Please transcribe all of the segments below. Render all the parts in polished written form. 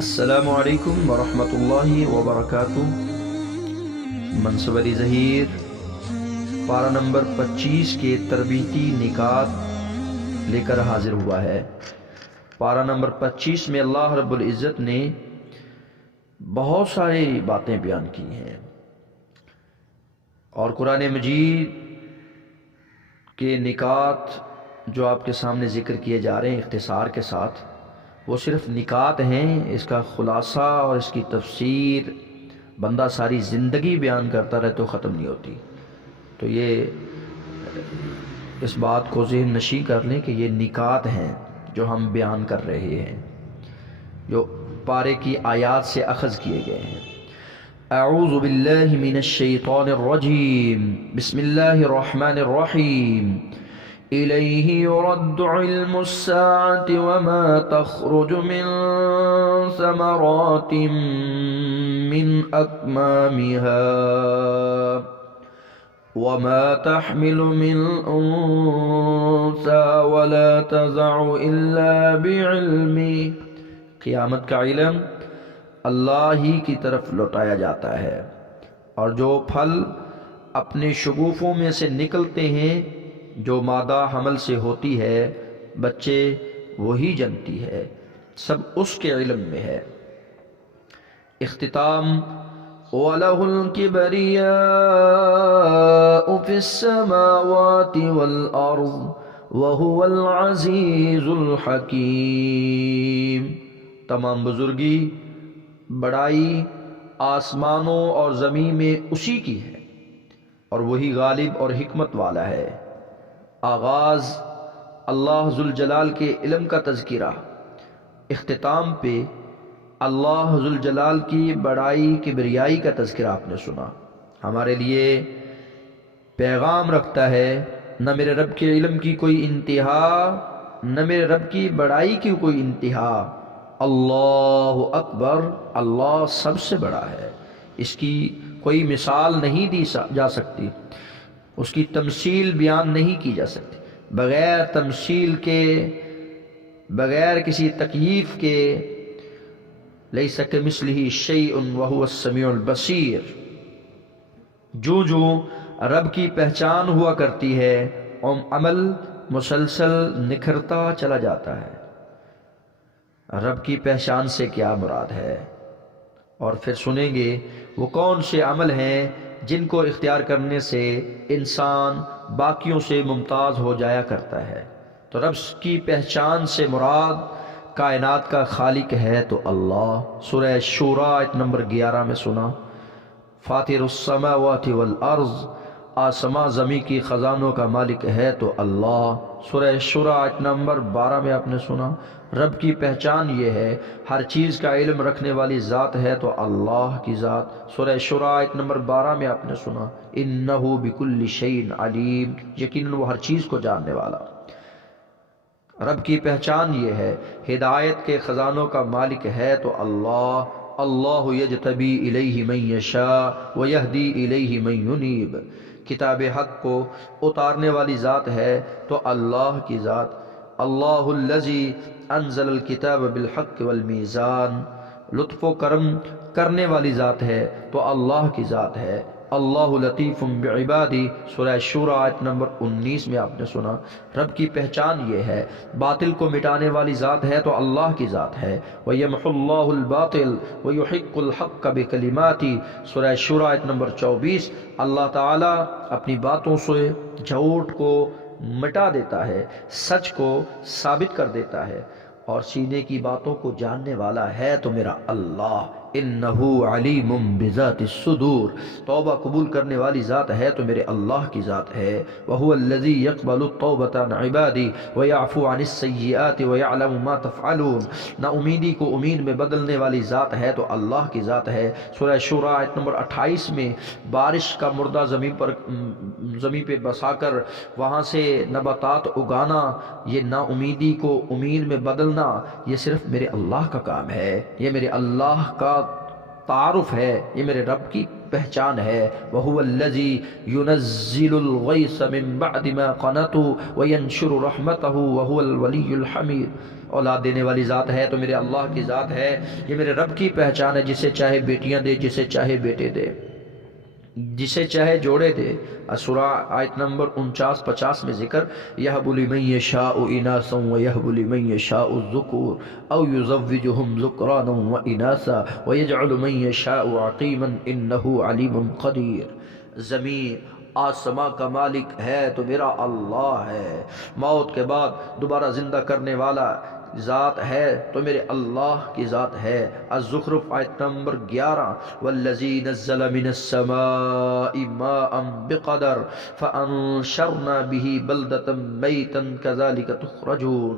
السلام علیکم ورحمۃ اللہ وبرکاتہ۔ منصور ظہیر پارہ نمبر 25 کے تربیتی نکات لے کر حاضر ہوا ہے۔ پارہ نمبر 25 میں اللہ رب العزت نے بہت ساری باتیں بیان کی ہیں، اور قرآن مجید کے نکات جو آپ کے سامنے ذکر کیے جا رہے ہیں اختصار کے ساتھ، وہ صرف نکات ہیں۔ اس کا خلاصہ اور اس کی تفسیر بندہ ساری زندگی بیان کرتا رہے تو ختم نہیں ہوتی۔ تو یہ اس بات کو ذہن نشین کر لیں کہ یہ نکات ہیں جو ہم بیان کر رہے ہیں، جو پارے کی آیات سے اخذ کیے گئے ہیں۔ اعوذ باللہ من الشیطان الرجیم، بسم اللہ الرحمن الرحیم۔ إليه يرد علم الساعة وما تخرج من ثمرات من أكمامها وما تحمل من أنثى ولا تضع إلا بعلمه۔ قیامت کا علم اللہ ہی کی طرف لوٹایا جاتا ہے، اور جو پھل اپنے شگوفوں میں سے نکلتے ہیں، جو مادہ حمل سے ہوتی ہے، بچے وہی جنتی ہے، سب اس کے علم میں ہے۔ اختتام، وَلَهُ الْكِبْرِيَاءُ فِي السَّمَاوَاتِ وَالْأَرْضِ وَهُوَ الْعَزِيزُ الْحَكِيمُ۔ تمام بزرگی، بڑائی آسمانوں اور زمین میں اسی کی ہے، اور وہی غالب اور حکمت والا ہے۔ آغاز اللہ ذوالجلال کے علم کا تذکرہ، اختتام پہ اللہ ذوالجلال کی بڑائی کبریائی کا تذکرہ آپ نے سنا۔ ہمارے لیے پیغام رکھتا ہے، نہ میرے رب کے علم کی کوئی انتہا، نہ میرے رب کی بڑائی کی کوئی انتہا۔ اللہ اکبر، اللہ سب سے بڑا ہے، اس کی کوئی مثال نہیں دی جا سکتی، اس کی تمثیل بیان نہیں کی جا سکتی۔ بغیر تمثیل کے، بغیر کسی تکییف کے، لیس کمثلہ شیء وہو السمیع البصیر۔ جو رب کی پہچان ہوا کرتی ہے، عمل مسلسل نکھرتا چلا جاتا ہے۔ رب کی پہچان سے کیا مراد ہے؟ اور پھر سنیں گے وہ کون سے عمل ہیں جن کو اختیار کرنے سے انسان باقیوں سے ممتاز ہو جایا کرتا ہے۔ تو رب کی پہچان سے مراد کائنات کا خالق ہے تو اللہ۔ سورہ شورى آیت نمبر 11 میں سنا، فاطر السماوات والارض، آسماں زمین کی خزانوں کا مالک ہے تو اللہ۔ سورہ شورى آیت نمبر 12 میں آپ نے سنا، رب کی پہچان یہ ہے، ہر چیز کا علم رکھنے والی ذات ہے تو اللہ کی ذات۔ سورہ شورى آیت نمبر 12 میں آپ نے سنا، انہ بکل شیء علیم، یقیناً وہ ہر چیز کو جاننے والا۔ رب کی پہچان یہ ہے، ہدایت کے خزانوں کا مالک ہے تو اللہ۔ اللہ یجتبی الیہ من یشاء ویہدی الیہ من ینیب، کتاب حق کو اتارنے والی ذات ہے تو اللہ کی ذات۔ اللہ الذی انزل الکتاب بالحق والمیزان، لطف و کرم کرنے والی ذات ہے تو اللہ کی ذات ہے۔ اللہ لطیف بعبادی، سورہ شورى آیت نمبر 19 میں آپ نے سنا، رب کی پہچان یہ ہے، باطل کو مٹانے والی ذات ہے تو اللہ کی ذات ہے۔ وَيَمْحُ اللَّهُ الْبَاطِلَ وَيُحِقُّ الْحَقَّ بِكَلِمَاتِهِ، سورہ شورى آیت نمبر 24۔ اللہ تعالیٰ اپنی باتوں سے جھوٹ کو مٹا دیتا ہے، سچ کو ثابت کر دیتا ہے، اور سینے کی باتوں کو جاننے والا ہے تو میرا اللہ۔ انہ علیم بذات الصدور، توبہ قبول کرنے والی ذات ہے تو میرے اللہ کی ذات ہے۔ وہو الذی یقبل التوبۃ عن عبادی ویعفو عن السیئات ویعلم ما تفعلون، نا امیدی کو امید میں بدلنے والی ذات ہے تو اللہ کی ذات ہے۔ سورہ شورى آیت نمبر 28 میں بارش کا مردہ زمین پہ بسا کر وہاں سے نباتات اگانا، یہ نا امیدی کو امید میں بدلنا، یہ صرف میرے اللہ کا کام ہے، یہ میرے اللہ کا تعارف ہے، یہ میرے رب کی پہچان ہے۔ وَهُوَ الَّذِي يُنَزِّلُ الْغَيْثَ مِن بَعْدِ مَا قَنَطُوا وَيَنشُرُ رَحْمَتَهُ وَهُوَ الْوَلِيُّ الْحَمِيدُ۔ اولاد دینے والی ذات ہے تو میرے اللہ کی ذات ہے، یہ میرے رب کی پہچان ہے، جسے چاہے بیٹیاں دے، جسے چاہے بیٹے دے، جسے چاہے جوڑے دے۔ سورہ آیت نمبر 49-50 میں ذکر یَهْبُ لِمَن يَشَاءُ إِنَاثًا وَيَهْبُ لِمَن يَشَاءُ الذُّكُورَ أَوْ يُزَوِّجُهُمْ ذُكْرَانًا وَإِنَاثًا وَيَجْعَلُ مَن يَشَاءُ عَقِيمًا إِنَّهُ عَلِيمٌ قَدِيرٌ۔ زمین آسماں کا مالک ہے تو میرا اللہ ہے، موت کے بعد دوبارہ زندہ کرنے والا ذات ہے تو میرے اللہ کی ذات ہے۔ الزخرف آیت نمبر 11 والذی نزل من السماء ماء بقدر فانشرنا به بلدة میتا كذلك تخرجون۔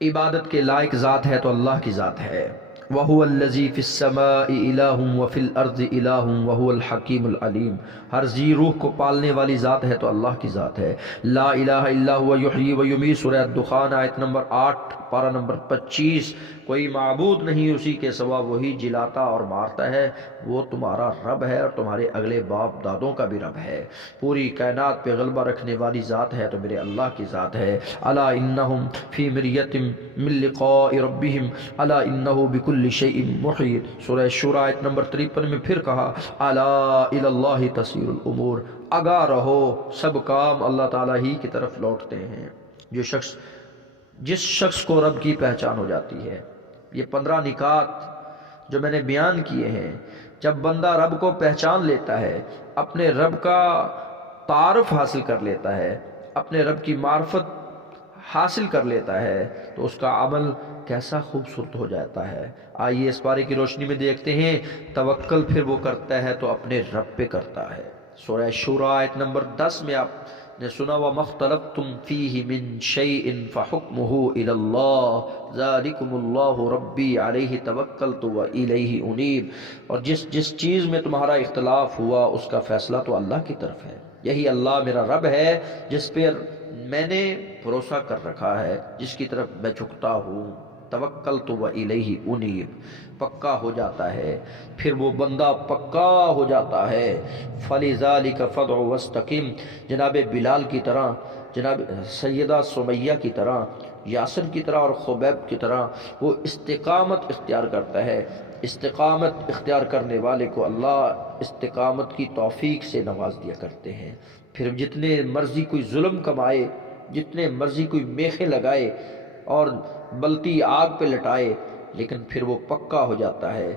عبادت کے لائق ذات ہے تو اللہ کی ذات ہے۔ وَهُوَ الَّذِي فِي السَّمَاءِ إِلَٰهٌ وَفِي الْأَرْضِ إِلَٰهٌ وَهُوَ الْحَكِيمُ الْعَلِيمُ۔ ہر ذی روح کو پالنے والی ذات ہے تو اللہ کی ذات ہے۔ لا الہ الا هو یحیی و یمیت، سورہ الدخان آیت نمبر 8 پارہ نمبر 25۔ کوئی معبود نہیں اسی کے سوا، وہی جلاتا اور مارتا ہے، وہ تمہارا رب ہے اور تمہارے اگلے باپ دادوں کا بھی رب ہے۔ پوری کائنات پہ غلبہ رکھنے والی ذات ہے تو میرے اللہ کی ذات ہے۔ الا انہم فی مریۃ من لقاء ربہم الا انہ بکل شیء محیط، سورہ شورى آیت نمبر 53 میں پھر کہا الا الی اللہ تصیر الامور، آگاہ رہو سب کام اللہ تعالیٰ ہی کی طرف لوٹتے ہیں۔ جس شخص کو رب کی پہچان ہو جاتی ہے، یہ 15 نکات جو میں نے بیان کیے ہیں، جب بندہ رب کو پہچان لیتا ہے، اپنے رب کا تعارف حاصل کر لیتا ہے، اپنے رب کی معرفت حاصل کر لیتا ہے، تو اس کا عمل کیسا خوبصورت ہو جاتا ہے۔ آئیے اس بارے کی روشنی میں دیکھتے ہیں۔ توکل پھر وہ کرتا ہے تو اپنے رب پہ کرتا ہے۔ سورہ شورى آیت نمبر 10 میں آپ نے سنا وَمَا اخْتَلَفْتُمْ فِيهِ مِن شَيْءٍ فَحُكْمُهُ إِلَى اللَّهِ ذَلِكُمُ اللَّهُ رَبِّي عَلَيْهِ تَوَكَّلْتُ وَإِلَيْهِ أُنِيبُ۔ اور جس چیز میں تمہارا اختلاف ہوا اس کا فیصلہ تو اللہ کی طرف ہے، یہی اللہ میرا رب ہے جس پر میں نے بھروسہ کر رکھا ہے، جس کی طرف میں جھکتا ہوں۔ توکلت وإلیہ انیب، پکا ہو جاتا ہے، پھر وہ بندہ پکا ہو جاتا ہے۔ فلذلک فادع واستقم، جناب بلال کی طرح، جناب سیدہ سمیہ کی طرح، یاسر کی طرح اور خبیب کی طرح وہ استقامت اختیار کرتا ہے۔ استقامت اختیار کرنے والے کو اللہ استقامت کی توفیق سے نواز دیا کرتے ہیں۔ پھر جتنے مرضی کوئی ظلم کمائے، جتنے مرضی کوئی میخیں لگائے اور بلتی آگ پہ لٹائے، لیکن پھر وہ پکا ہو جاتا ہے،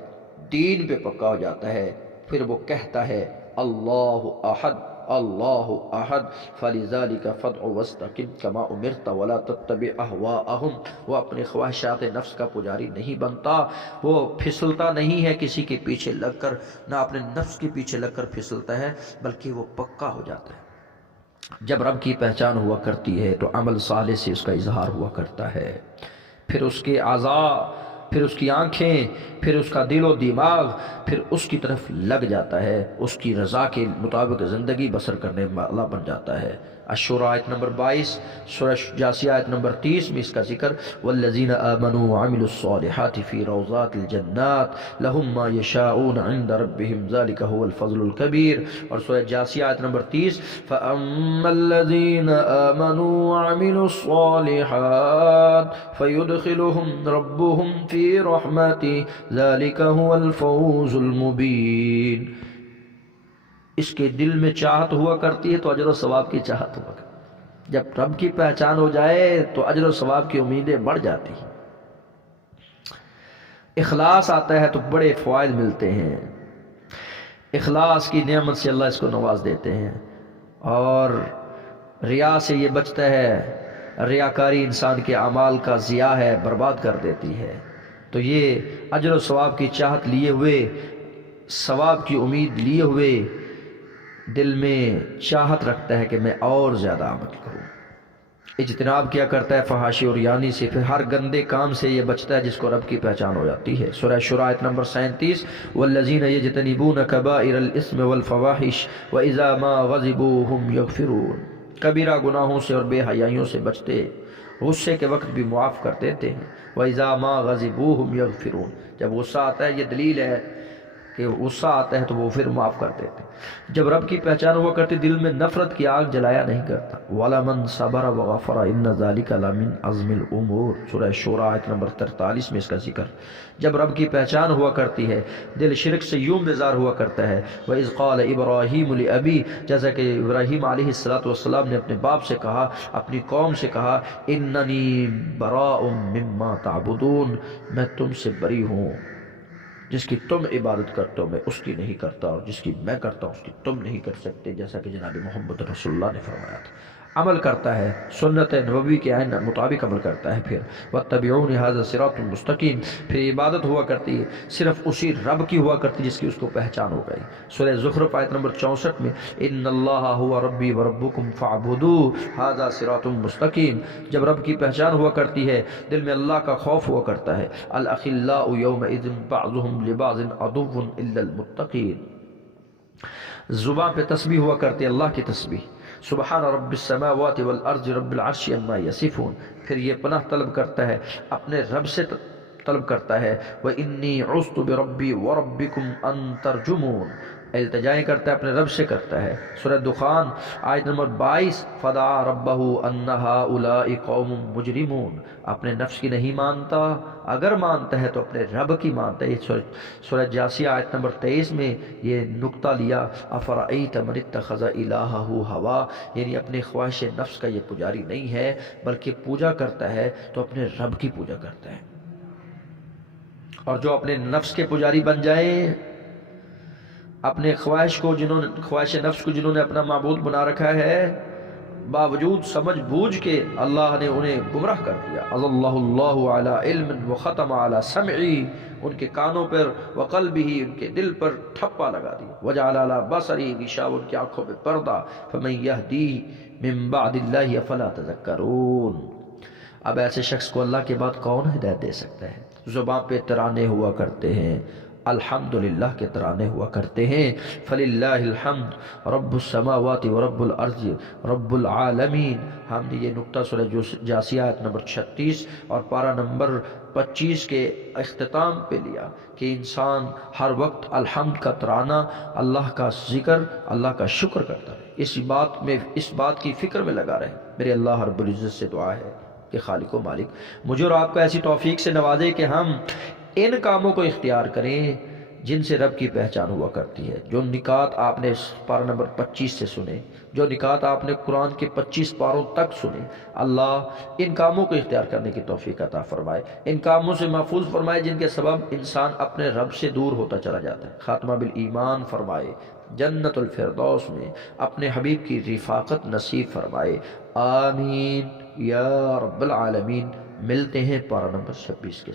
دین پہ پکا ہو جاتا ہے، پھر وہ کہتا ہے اللہ احد اللہ احد فلذلک فادع واستقم کما امرت ولا تتبع اہواءہم۔ وہ اپنے خواہشات نفس کا پجاری نہیں بنتا، وہ پھسلتا نہیں ہے کسی کے پیچھے لگ کر، نہ اپنے نفس کے پیچھے لگ کر پھسلتا ہے، بلکہ وہ پکا ہو جاتا ہے۔ جب رب کی پہچان ہوا کرتی ہے تو عمل صالح سے اس کا اظہار ہوا کرتا ہے، پھر اس کے اعضاء، پھر اس کی آنکھیں، پھر اس کا دل و دماغ پھر اس کی طرف لگ جاتا ہے، اس کی رضا کے مطابق زندگی بسر کرنے والا بن جاتا ہے۔ الشورى آیت نمبر 22، سورہ جاثیہ آیت نمبر 30 میں اس کا ذکر والذین آمنوا وعملوا الصالحات فی روضات الجنات لهم ما یشاءون عند ربهم ذلک هو الفضل الکبیر۔ اور سورہ جاثیہ آیت نمبر 30 فاما الذین آمنوا وعملوا الصالحات فیدخلهم ربهم فی رحمته ذلک هو الفوز المبین۔ اس کے دل میں چاہت ہوا کرتی ہے تو اجر و ثواب کی چاہت ہوا کرتی ہے۔ جب رب کی پہچان ہو جائے تو اجر و ثواب کی امیدیں بڑھ جاتی ہیں۔ اخلاص آتا ہے تو بڑے فوائد ملتے ہیں، اخلاص کی نعمت سے اللہ اس کو نواز دیتے ہیں، اور ریا سے یہ بچتا ہے۔ ریاکاری انسان کے اعمال کا ضیاع ہے، برباد کر دیتی ہے۔ تو یہ اجر و ثواب کی چاہت لیے ہوئے، ثواب کی امید لیے ہوئے دل میں چاہت رکھتا ہے کہ میں اور زیادہ عمل کروں، اجتناب کیا کرتا ہے فحاشی اور یانی سے، پھر ہر گندے کام سے یہ بچتا ہے جس کو رب کی پہچان ہو جاتی ہے۔ سورہ شورى آیت نمبر 37 والذین یجتنبون کبائر الاثم والفواحش واذا ما غضبوا هم یغفرون، کبیرہ گناہوں سے اور بے حیائیوں سے بچتے غصے کے وقت بھی معاف کر دیتے ہیں۔ وَإِذَا مَا غَضِبُوا هُمْ يَغْفِرُونَ، جب غصہ آتا ہے، یہ دلیل ہے کہ غصہ آتا ہے تو وہ پھر معاف کر دیتے ہیں۔ جب رب کی پہچان ہوا کرتی دل میں نفرت کی آگ جلایا نہیں کرتا۔ وَلَمَنْ صَبَرَ وَغَفَرَ إِنَّ ذَلِكَ لَمِنْ عَزْمِ الْأُمُورِ، سورہ شورى آیت نمبر 43 میں اس کا ذکر۔ جب رب کی پہچان ہوا کرتی ہے دل شرک سے یوں بیزار ہوا کرتا ہے۔ وَإِذْ قَالَ إِبْرَاهِيمُ لِأَبِيهِ، جیسا کہ ابراہیم علیہ السلام نے اپنے باپ سے کہا، اپنی قوم سے کہا، إِنَّنِي بَرَاءٌ مِّمَّا تَعْبُدُونَ، میں تم سے بری ہوں، جس کی تم عبادت کرتے ہو میں اس کی نہیں کرتا، اور جس کی میں کرتا ہوں اس کی تم نہیں کر سکتے، جیسا کہ جناب محمد رسول اللہ نے فرمایا تھا۔ عمل کرتا ہے، سنت نبوی کے عین مطابق عمل کرتا ہے۔ پھر وَاتَّبِعُونِ هَذَا صِرَاطٌ مُسْتَقِيمٌ، پھر عبادت ہوا کرتی ہے صرف اسی رب کی ہوا کرتی جس کی اس کو پہچان ہو گئی۔ سورہ زخرف آیت نمبر 64 میں إِنَّ اللَّهَ هُوَ رَبِّي وَرَبُّكُمْ فَاعْبُدُوهُ هَذَا صِرَاطٌ مُسْتَقِيمٌ، جب رب کی پہچان ہوا کرتی ہے دل میں اللہ کا خوف ہوا کرتا ہے۔ الْأَخِلَّاءُ يَوْمَئِذٍ بَعْضُهُمْ لِبَعْضٍ عَدُوٌّ إِلَّا الْمُتَّقِينَ، زباں پہ تسبیح ہوا کرتی ہے اللہ کی تسبیح، سبحان رب السماوات والارض رب العرش عما یصفون، پھر یہ پناہ طلب کرتا ہے اپنے رب سے طلب کرتا ہے، وَإِنِّي عُذْتُ بِرَبِّي وَرَبِّكُمْ أَن تَرْجُمُونَ، التجائیں کرتا ہے اپنے رب سے کرتا ہے۔ سورہ دخان آیت نمبر 22، فَدَعَا رَبَّهُ أَنَّ هَؤُلَاءِ قَوْمٌ مُجْرِمُونَ، اپنے نفس کی نہیں مانتا، اگر مانتا ہے تو اپنے رب کی مانتا ہے۔ یہ سورہ جاسیہ آیت نمبر 23 میں یہ نقطہ لیا، أَفَرَأَيْتَ مَنِ اتَّخَذَ إِلَٰهَهُ هَوَاهُ، یعنی اپنے خواہش نفس کا یہ پجاری نہیں ہے بلکہ پوجا کرتا ہے تو اپنے رب کی پوجا کرتا ہے۔ اور جو اپنے نفس کے پجاری بن جائے، اپنے خواہش نفس کو جنہوں نے اپنا معبود بنا رکھا ہے، باوجود سمجھ بوجھ کے اللہ نے انہیں گمراہ کر دیا۔ اللہ علی علم وختم علی سمعی، ان کے کانوں پر، وقلبہ، ان کے دل پر ٹھپا لگا دیا، وجعل علی بصری غشاوہ، ان کی آنکھوں پہ پردہ، فمن یہدیہ من بعد اللہ افلا تذکرون، اب ایسے شخص کو اللہ کے بعد کون ہدایت دے سکتا ہے؟ زباں پہ ترانے ہوا کرتے ہیں، الحمدللہ کے ترانے ہوا کرتے ہیں، فللہ الحمد رب السماوات ورب الارض رب العالمین۔ ہم نے یہ نقطہ سورہ جاسیہ آیت نمبر 36 اور پارہ نمبر 25 کے اختتام پہ لیا کہ انسان ہر وقت الحمد کا ترانہ، اللہ کا ذکر، اللہ کا شکر کرتا رہے، اس بات کی فکر میں لگا رہے۔ میرے اللہ رب العزت سے دعا ہے کہ خالق و مالک مجھے اور آپ کو ایسی توفیق سے نوازے کہ ہم ان کاموں کو اختیار کریں جن سے رب کی پہچان ہوا کرتی ہے۔ جو نکات آپ نے پارہ نمبر 25 سے سنے، جو نکات آپ نے قرآن کے 25 پاروں تک سنے، اللہ ان کاموں کو اختیار کرنے کی توفیق عطا فرمائے، ان کاموں سے محفوظ فرمائے جن کے سبب انسان اپنے رب سے دور ہوتا چلا جاتا ہے، خاتمہ بالایمان فرمائے، جنت الفردوس میں اپنے حبیب کی رفاقت نصیب فرمائے، آمین یا رب العالمین۔ ملتے ہیں پارہ نمبر 26 کے